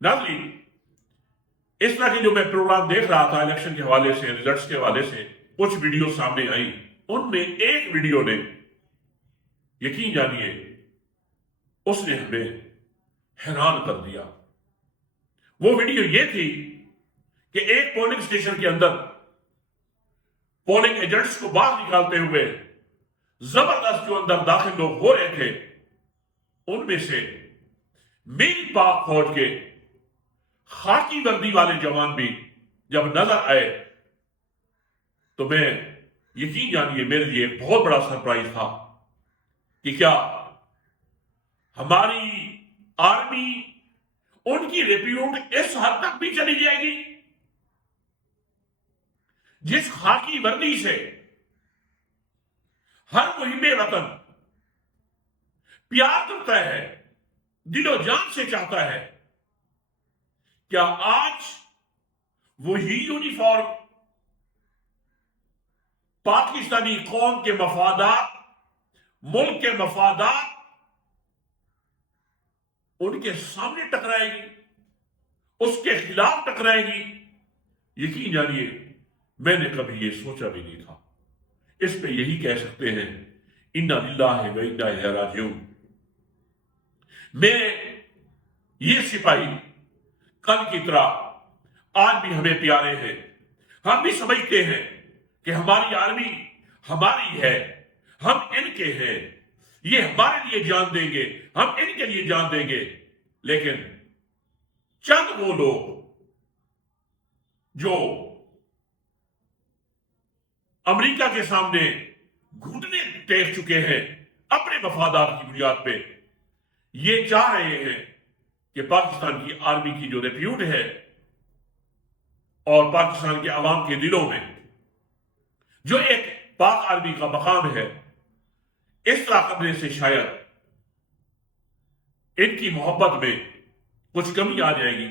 ناظرین، اس طرح کے جو میں پروگرام دیکھ رہا تھا الیکشن کے حوالے سے، ریزلٹس کے حوالے سے، کچھ ویڈیو سامنے آئی، ان میں ایک ویڈیو نے، یقین جانیے، اس نے ہمیں حیران کر دیا۔ وہ ویڈیو یہ تھی کہ ایک پولنگ اسٹیشن کے اندر پولنگ ایجنٹس کو باہر نکالتے ہوئے زبردست جو اندر داخل لوگ ہو رہے تھے، ان میں سے میری پاک فوج کے خاکی وردی والے جوان بھی جب نظر آئے تو میں، یقین جانیے، میرے لیے ایک بہت بڑا سرپرائز تھا کہ کیا ہماری آرمی، ان کی ریپیوٹ اس حد تک بھی چلی جائے گی؟ جس خاکی وردی سے ہر محب وطن پیار کرتا ہے، دل و جان سے چاہتا ہے، کیا آج وہی یونیفارم پاکستانی قوم کے مفادات، ملک کے مفادات، ان کے سامنے ٹکرائے گی، اس کے خلاف ٹکرائے گی؟ یقین جانیے، میں نے کبھی یہ سوچا بھی نہیں تھا۔ اس پہ یہی کہہ سکتے ہیں انا للہ و انا الیہ راجعون۔ میں یہ سپاہی کل کی طرح آج بھی ہمیں پیارے ہیں، ہم بھی سمجھتے ہیں کہ ہماری آرمی ہماری ہے، ہم ان کے ہیں، یہ ہمارے لیے جان دیں گے، ہم ان کے لیے جان دیں گے۔ لیکن چند وہ لوگ جو امریکہ کے سامنے گھٹنے ٹیک چکے ہیں اپنے مفادات کی بنیاد پہ، یہ چاہ رہے ہیں کہ پاکستان کی آرمی کی جو ریپیوٹ ہے اور پاکستان کے عوام کے دلوں میں جو ایک پاک آرمی کا مقام ہے، اس طرح کرنے سے شاید ان کی محبت میں کچھ کمی آ جائے گی،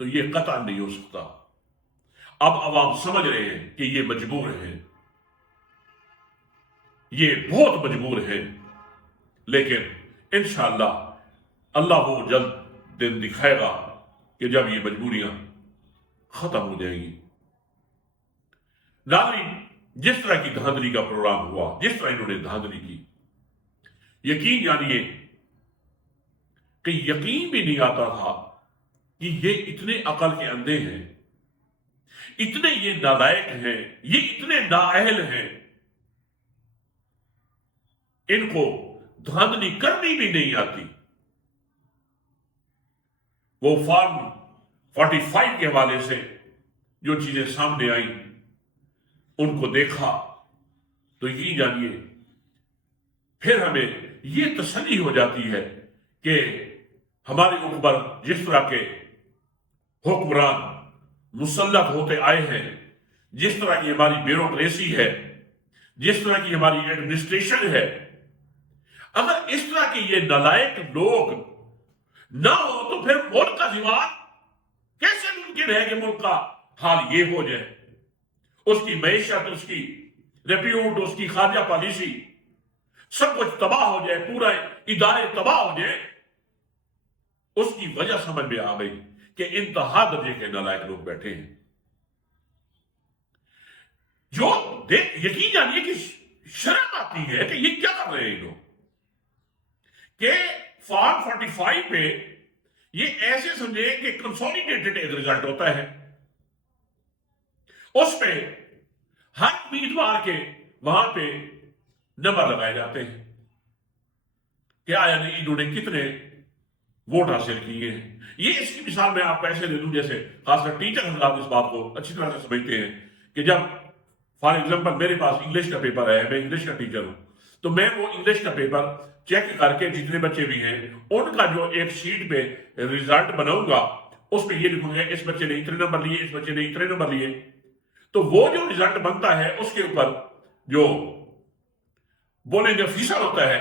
تو یہ قطعا نہیں ہو سکتا۔ اب عوام سمجھ رہے ہیں کہ یہ مجبور ہیں، یہ بہت مجبور ہیں، لیکن انشاءاللہ اللہ وہ جلد دن دکھائے گا کہ جب یہ مجبوریاں ختم ہو جائیں گی۔ ناظرین، جس طرح کی دھاندلی کا پروگرام ہوا، جس طرح انہوں نے دھاندلی کی، یقین جانیے کہ یقین بھی نہیں آتا تھا کہ یہ اتنے عقل کے اندھے ہیں، اتنے یہ نالائق ہیں، یہ اتنے نااہل ہیں، ان کو دھاندلی کرنی بھی نہیں آتی۔ وہ فارم 45 کے حوالے سے جو چیزیں سامنے آئیں، ان کو دیکھا تو یہ جانیے پھر ہمیں یہ تسلی ہو جاتی ہے کہ ہمارے اوپر جس طرح کے حکمران مسلط ہوتے آئے ہیں، جس طرح کی ہماری بیوروکریسی ہے، جس طرح کی ہماری ایڈمنسٹریشن ہے، اگر اس طرح کے یہ نالائق لوگ نہ ہو تو پھر ملک کا دیوار کیسے ممکن ہے کہ ملک کا حال یہ ہو جائے؟ اس کی معیشت، اس کی ریپیوٹ، اس کی خارجہ پالیسی، سب کچھ تباہ ہو جائے، پورا ادارے تباہ ہو جائے۔ اس کی وجہ سمجھ میں آ گئی کہ انتہا درجے کے نالائق لوگ بیٹھے ہیں، جو یقین جانیے کہ شرم آتی ہے کہ یہ کیا کر رہے ہیں لوگ، کہ فارم 45 پہ یہ ایسے سمجھے کہ کنسولیڈیٹڈ ایک رزلٹ ہوتا ہے، اس پہ ہر امیدوار کے وہاں پہ نمبر لگائے جاتے ہیں کہ آیا نہیں انہوں نے کتنے ووٹ حاصل کیے ہیں۔ یہ اس کی مثال میں آپ کو ایسے دے دوں، جیسے خاص کر ٹیچر حضرات اس بات کو اچھی طرح سے سمجھتے ہیں کہ جب فار ایگزامپل میرے پاس انگلش کا پیپر ہے، میں انگلش کا ٹیچر ہوں، تو میں وہ انگلش کا پیپر چیک کر کے جتنے بچے بھی ہیں ان کا جو ایک شیٹ پہ ریزلٹ بناؤں گا، اس پہ یہ لکھوں گا اس بچے نے اتنے نمبر لیے، اس بچے نے اتنے نمبر لیے، تو وہ جو ریزلٹ بنتا ہے اس کے اوپر جو بولیں گے فیصد ہوتا ہے،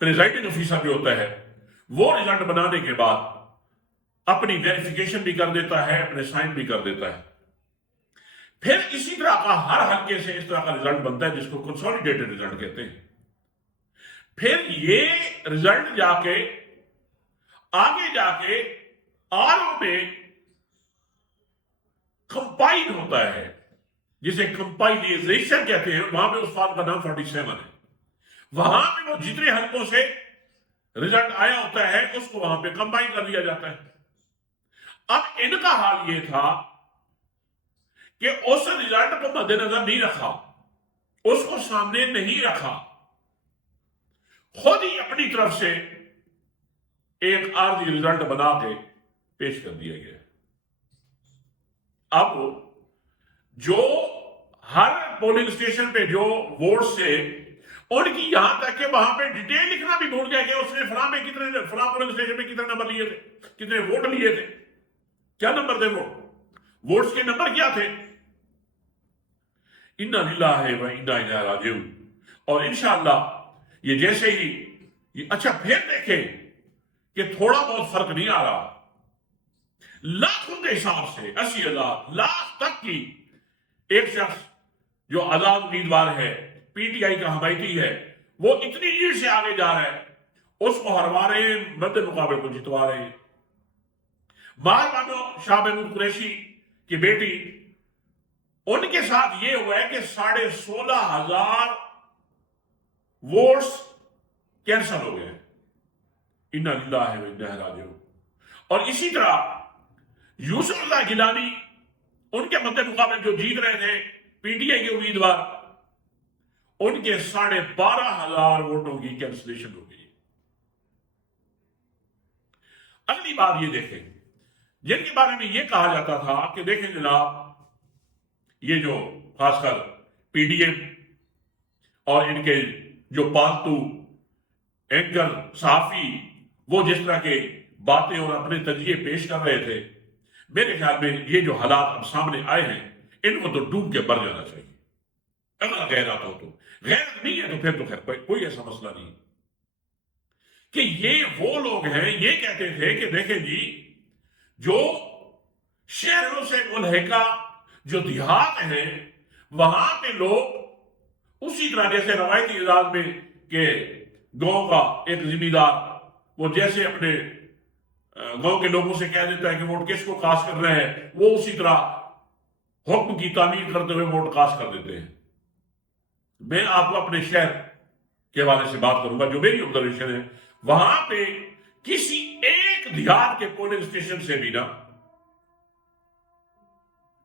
پریزائڈنگ افیسر جو ہوتا ہے، وہ ریزلٹ بنانے کے بعد اپنی ویریفیکیشن بھی کر دیتا ہے، اپنے سائن بھی کر دیتا ہے۔ پھر اسی طرح کا ہر حلقے سے اس طرح کا ریزلٹ بنتا ہے جس کو کنسولیڈیٹڈ ریزلٹ کہتے ہیں۔ پھر یہ ریزلٹ جا کے آگے جا کے RO میں کمپائل ہوتا ہے، جسے کمپائلائزیشن کہتے ہیں، وہاں پہ اس فارم کا نام 47 ہے. وہاں پہ وہ جتنے حلقوں سے رزلٹ آیا ہوتا ہے اس کو وہاں پہ کمپائل کر دیا جاتا ہے. اب ان کا حال یہ تھا کہ اس رزلٹ کو مد نظر نہیں رکھا، اس کو سامنے نہیں رکھا، خود ہی اپنی طرف سے ایک عارضی رزلٹ بنا کے پیش کر دیا گیا. اب جو ہر پولنگ اسٹیشن پہ جو ووٹ سے ان کی یہاں تک کہ وہاں پہ ڈیٹیل لکھنا بھی بھول گیا کہ اس نے فلاں میں کتنے، فلاں پولنگ اسٹیشن پہ کتنے نمبر لیے تھے، کتنے ووٹ لیے تھے، کیا نمبر تھے ووٹس کے نمبر کیا تھے. انا للہ و انا الیہ راجعون. اور انشاءاللہ یہ جیسے ہی یہ اچھا پھر دیکھیں کہ تھوڑا بہت فرق نہیں آ رہا، لاکھوں کے حساب سے 80,000 لاکھ تک کی ایک شخص جو آزاد امیدوار ہے، PTI کا حمایتی ہے، وہ اتنی لیڈ سے آگے جا رہا ہے، اس کو ہروا رہے ہیں، مد مقابل کو جتوا رہے ہیں. مار بانو شاہ محمود قریشی کی بیٹی، ان کے ساتھ یہ ہوا ہے کہ 16,500 ووٹس کینسل ہو گئے. انا للہ و انا الیہ راجعون. اور اسی طرح یوسف اللہ گیلانی، ان کے مد مقابل جو جیت رہے تھے PTI کے امیدوار، ان کے 12,500 ووٹوں کی کینسلیشن ہو گئی. اگلی بات یہ دیکھیں، جن کے بارے میں یہ کہا جاتا تھا کہ دیکھیں جناب، یہ جو خاص کر PDM اور ان کے جو پالتو اینکر صحافی، وہ جس طرح کے باتیں اور اپنے تجزیے پیش کر رہے تھے، میرے خیال میں یہ جو حالات اب سامنے آئے ہیں ان کو تو ڈوب کے مر جانا چاہیے. اگر غیرت ہو تو، غیرت نہیں ہے تو پھر تو خیر کوئی ایسا مسئلہ نہیں کہ یہ وہ لوگ ہیں یہ کہتے تھے کہ دیکھیں جی، جو شہروں سے ملحقہ جو دیہات ہیں وہاں پہ لوگ اسی طرح جیسے روایتی انداز میں کہ گاؤں کا ایک ذمہ دار وہ جیسے اپنے گاؤں کے لوگوں سے کہہ دیتا ہے کہ ووٹ کس کو کاسٹ کر رہے ہیں، وہ اسی طرح حکم کی تعمیل کرتے ہوئے ووٹ کاسٹ کر دیتے ہیں. میں آپ کو اپنے شہر کے حوالے سے بات کروں گا، جو میری آبزرویشن ہے، وہاں پہ کسی ایک دیہات کے پولنگ اسٹیشن سے بھی نا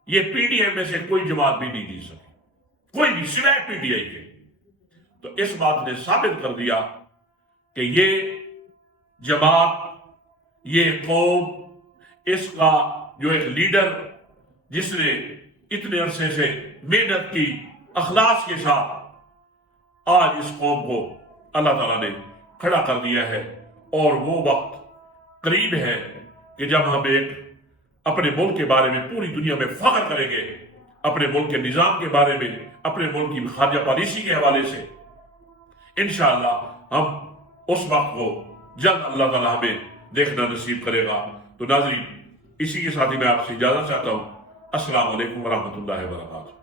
یہ PDM میں سے کوئی جماعت بھی نہیں جیت سکی، کوئی بھی سوائے PTI کے. تو اس بات نے ثابت کر دیا کہ یہ جماعت، یہ قوم، اس کا جو ایک لیڈر جس نے اتنے عرصے سے محنت کی اخلاص کے ساتھ، آج اس قوم کو اللہ تعالیٰ نے کھڑا کر دیا ہے. اور وہ وقت قریب ہے کہ جب ہم ایک اپنے ملک کے بارے میں پوری دنیا میں فخر کریں گے، اپنے ملک کے نظام کے بارے میں، اپنے ملک کی خارجہ پالیسی کے حوالے سے. انشاءاللہ ہم اس وقت کو جلد اللہ تعالیٰ ہمیں دیکھنا نصیب کرے گا. تو ناظرین، اسی کے ساتھ ہی میں آپ سے اجازت چاہتا ہوں. السلام علیکم ورحمۃ اللہ وبرکاتہ.